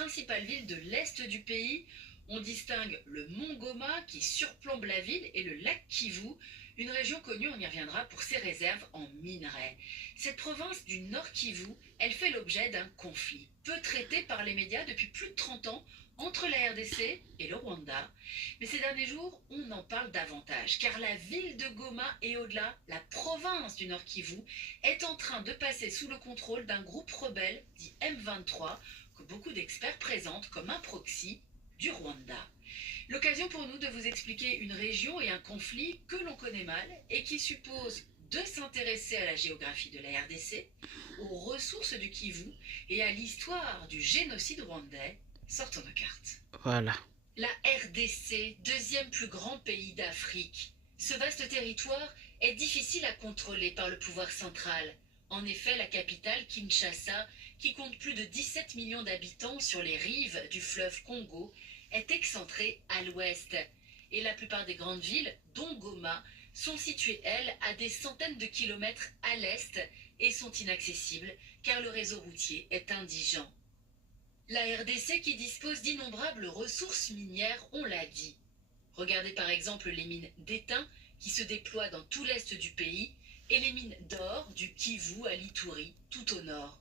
principales villes de l'est du pays. On distingue le mont Goma qui surplombe la ville et le lac Kivu, une région connue, on y reviendra, pour ses réserves en minerais. Cette province du Nord Kivu, elle fait l'objet d'un conflit, peu traité par les médias depuis plus de 30 ans, entre la RDC et le Rwanda. Mais ces derniers jours, on en parle davantage, car la ville de Goma et au-delà, la province du Nord Kivu, est en train de passer sous le contrôle d'un groupe rebelle, dit M23, que beaucoup d'experts présentent comme un proxy du Rwanda. L'occasion pour nous de vous expliquer une région et un conflit que l'on connaît mal et qui suppose de s'intéresser à la géographie de la RDC, aux ressources du Kivu et à l'histoire du génocide rwandais. Sortons nos cartes. Voilà. La RDC, deuxième plus grand pays d'Afrique. Ce vaste territoire est difficile à contrôler par le pouvoir central. En effet, la capitale, Kinshasa, qui compte plus de 17 millions d'habitants sur les rives du fleuve Congo, est excentrée à l'ouest. Et la plupart des grandes villes, dont Goma, sont situées, elles, à des centaines de kilomètres à l'est et sont inaccessibles car le réseau routier est indigent. La RDC qui dispose d'innombrables ressources minières, on l'a dit. Regardez par exemple les mines d'étain qui se déploient dans tout l'est du pays et les mines d'or du Kivu à l'Ituri, tout au nord.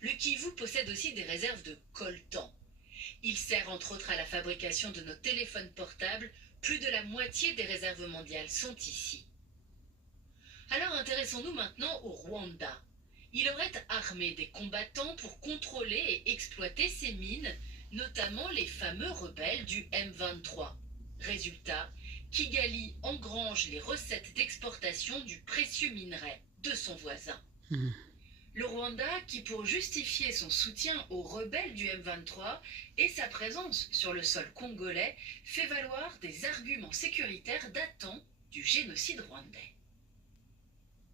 Le Kivu possède aussi des réserves de coltan. Il sert entre autres à la fabrication de nos téléphones portables. Plus de la moitié des réserves mondiales sont ici. Alors intéressons-nous maintenant au Rwanda. Il aurait armé des combattants pour contrôler et exploiter ces mines, notamment les fameux rebelles du M23. Résultat, Kigali engrange les recettes d'exportation du précieux minerai de son voisin. Le Rwanda, qui pour justifier son soutien aux rebelles du M23 et sa présence sur le sol congolais, fait valoir des arguments sécuritaires datant du génocide rwandais.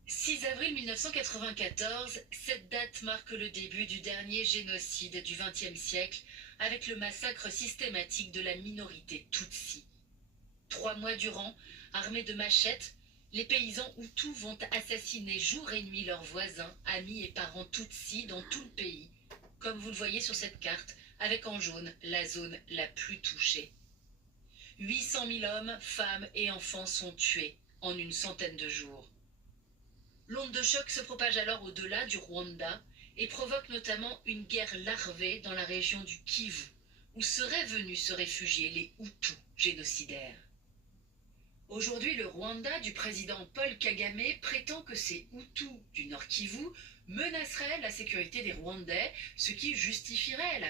6 avril 1994, cette date marque le début du dernier génocide du XXe siècle, avec le massacre systématique de la minorité Tutsi. 3 mois durant, armés de machettes, les paysans Hutus vont assassiner jour et nuit leurs voisins, amis et parents Tutsis dans tout le pays, comme vous le voyez sur cette carte, avec en jaune la zone la plus touchée. 800 000 hommes, femmes et enfants sont tués en une centaine de jours. L'onde de choc se propage alors au-delà du Rwanda et provoque notamment une guerre larvée dans la région du Kivu, où seraient venus se réfugier les Hutus génocidaires. Aujourd'hui, le Rwanda du président Paul Kagame prétend que ces Hutus du Nord Kivu menaceraient la sécurité des Rwandais, ce qui justifierait la